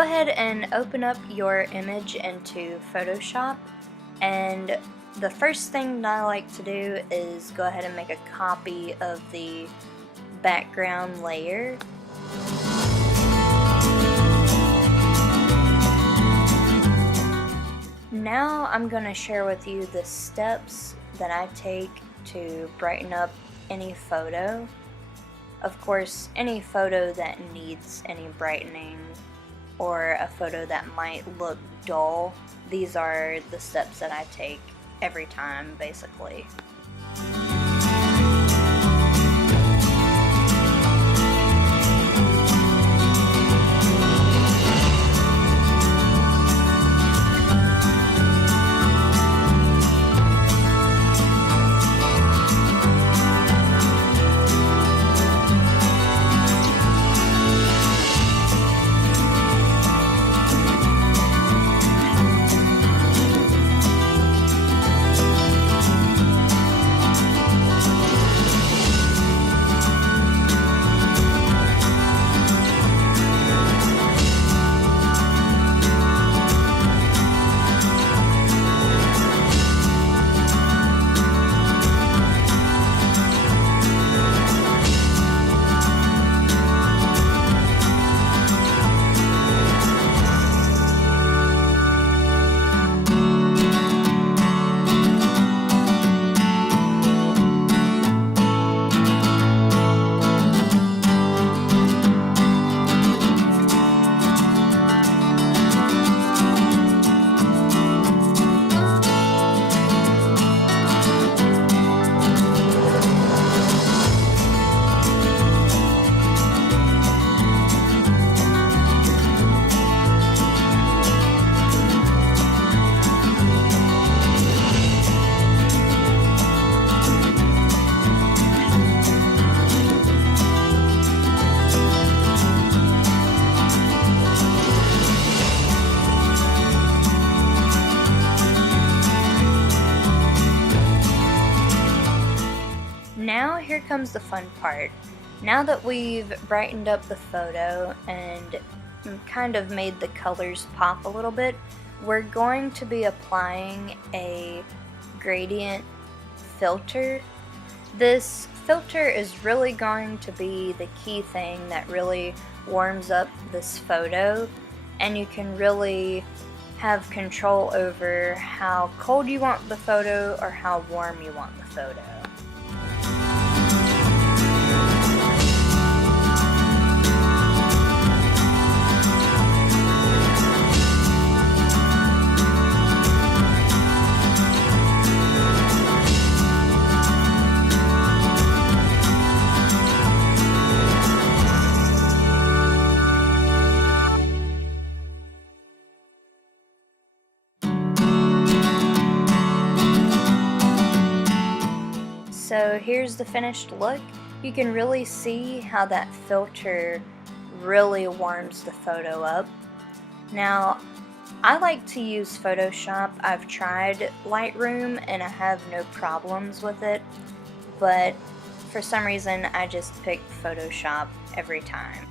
go ahead and open up your image into Photoshop, and the first thing that I like to do is go ahead and make a copy of the background layer. Now I'm going to share with you the steps that I take to brighten up any photo. Of course, any photo that needs any brightening or a photo that might look dull, these are the steps that I take every time, basically. Now here comes the fun part. Now that we've brightened up the photo and kind of made the colors pop a little bit, we're going to be applying a gradient filter. This filter is really going to be the key thing that really warms up this photo, and you can really have control over how cold you want the photo or how warm you want the photo. So here's the finished look. You can really see how that filter really warms the photo up. Now, I like to use Photoshop. I've tried Lightroom and I have no problems with it, but for some reason I just pick Photoshop every time.